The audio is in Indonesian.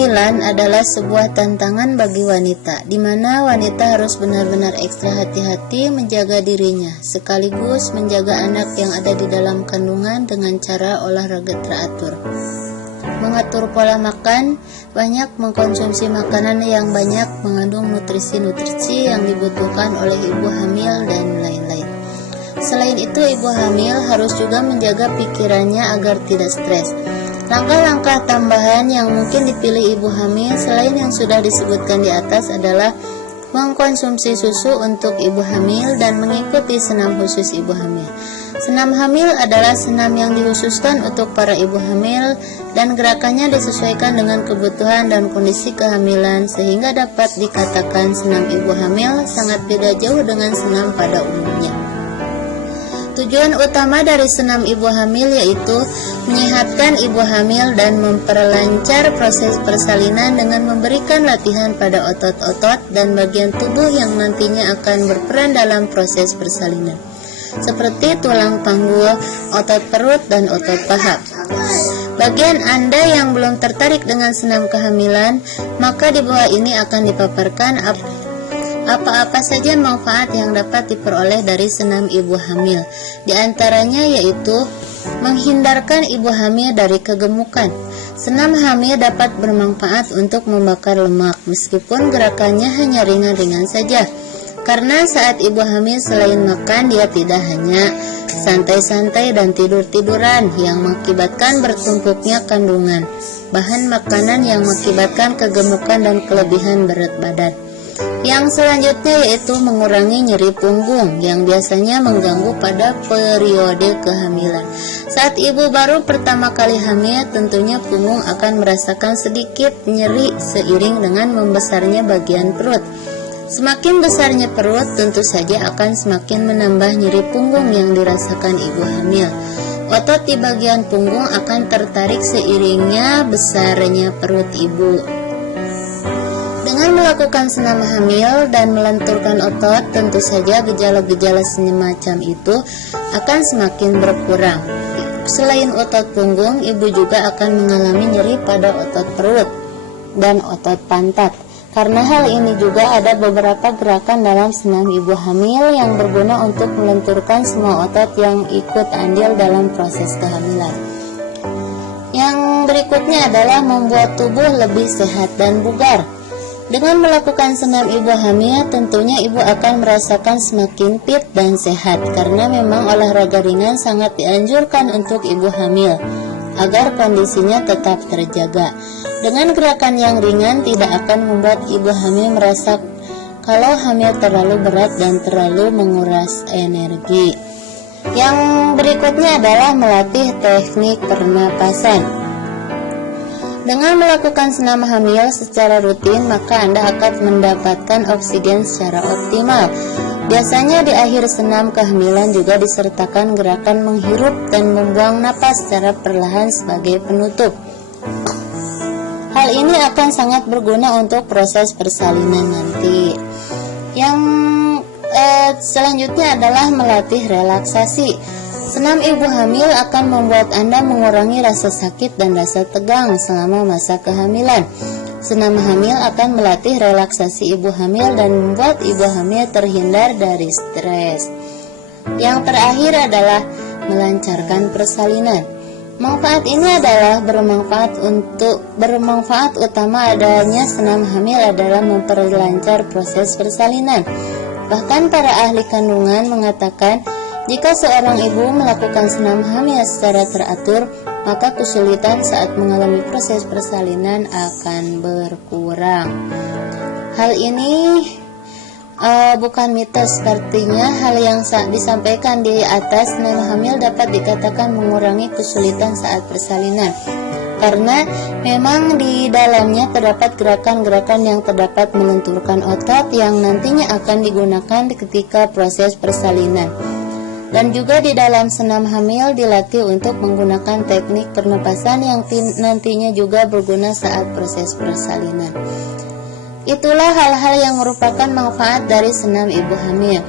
Kehamilan adalah sebuah tantangan bagi wanita, di mana wanita harus benar-benar ekstra hati-hati menjaga dirinya, sekaligus menjaga anak yang ada di dalam kandungan dengan cara olahraga teratur. Mengatur pola makan, banyak mengkonsumsi makanan yang banyak mengandung nutrisi-nutrisi yang dibutuhkan oleh ibu hamil, dan lain-lain. Selain itu, ibu hamil harus juga menjaga pikirannya agar tidak stres. Langkah-langkah tambahan yang mungkin dipilih ibu hamil selain yang sudah disebutkan di atas adalah mengkonsumsi susu untuk ibu hamil dan mengikuti senam khusus ibu hamil. Senam hamil adalah senam yang dikhususkan untuk para ibu hamil dan gerakannya disesuaikan dengan kebutuhan dan kondisi kehamilan sehingga dapat dikatakan senam ibu hamil sangat beda jauh dengan senam pada umumnya. Tujuan utama dari senam ibu hamil yaitu menyehatkan ibu hamil dan memperlancar proses persalinan dengan memberikan latihan pada otot-otot dan bagian tubuh yang nantinya akan berperan dalam proses persalinan, seperti tulang panggul, otot perut, dan otot paha. Bagian Anda yang belum tertarik dengan senam kehamilan, maka di bawah ini akan dipaparkan apa-apa saja manfaat yang dapat diperoleh dari senam ibu hamil. Di antaranya yaitu menghindarkan ibu hamil dari kegemukan. Senam hamil dapat bermanfaat untuk membakar lemak meskipun gerakannya hanya ringan-ringan saja. Karena saat ibu hamil selain makan, dia tidak hanya santai-santai dan tidur-tiduran yang mengakibatkan bertumpuknya kandungan bahan makanan yang mengakibatkan kegemukan dan kelebihan berat badan. Yang selanjutnya yaitu mengurangi nyeri punggung yang biasanya mengganggu pada periode kehamilan. Saat ibu baru pertama kali hamil, tentunya punggung akan merasakan sedikit nyeri seiring dengan membesarnya bagian perut. Semakin besarnya perut, tentu saja akan semakin menambah nyeri punggung yang dirasakan ibu hamil. Otot di bagian punggung akan tertarik seiringnya besarnya perut ibu. Dengan melakukan senam hamil dan melenturkan otot, tentu saja gejala-gejala semacam itu akan semakin berkurang. Selain otot punggung, ibu juga akan mengalami nyeri pada otot perut dan otot pantat. Karena hal ini juga ada beberapa gerakan dalam senam ibu hamil yang berguna untuk melenturkan semua otot yang ikut andil dalam proses kehamilan. Yang berikutnya adalah membuat tubuh lebih sehat dan bugar. Dengan melakukan senam ibu hamil, tentunya ibu akan merasakan semakin fit dan sehat karena memang olahraga ringan sangat dianjurkan untuk ibu hamil agar kondisinya tetap terjaga. Dengan gerakan yang ringan tidak akan membuat ibu hamil merasa kalau hamil terlalu berat dan terlalu menguras energi. Yang berikutnya adalah melatih teknik pernapasan. Dengan melakukan senam hamil secara rutin, maka Anda akan mendapatkan oksigen secara optimal. Biasanya di akhir senam kehamilan juga disertakan gerakan menghirup dan membuang napas secara perlahan sebagai penutup. Hal ini akan sangat berguna untuk proses persalinan nanti. Yang selanjutnya adalah melatih relaksasi. Senam ibu hamil akan membuat Anda mengurangi rasa sakit dan rasa tegang selama masa kehamilan. Senam hamil akan melatih relaksasi ibu hamil dan membuat ibu hamil terhindar dari stres. Yang terakhir adalah melancarkan persalinan. Manfaat ini adalah bermanfaat utama adanya senam hamil adalah memperlancar proses persalinan. Bahkan para ahli kandungan mengatakan jika seorang ibu melakukan senam hamil secara teratur, maka kesulitan saat mengalami proses persalinan akan berkurang. Hal ini bukan mitos, artinya hal yang disampaikan di atas, senam hamil dapat dikatakan mengurangi kesulitan saat persalinan. Karena memang di dalamnya terdapat gerakan-gerakan yang terdapat melenturkan otot yang nantinya akan digunakan ketika proses persalinan. Dan juga di dalam senam hamil dilatih untuk menggunakan teknik pernapasan yang nantinya juga berguna saat proses persalinan. Itulah hal-hal yang merupakan manfaat dari senam ibu hamil.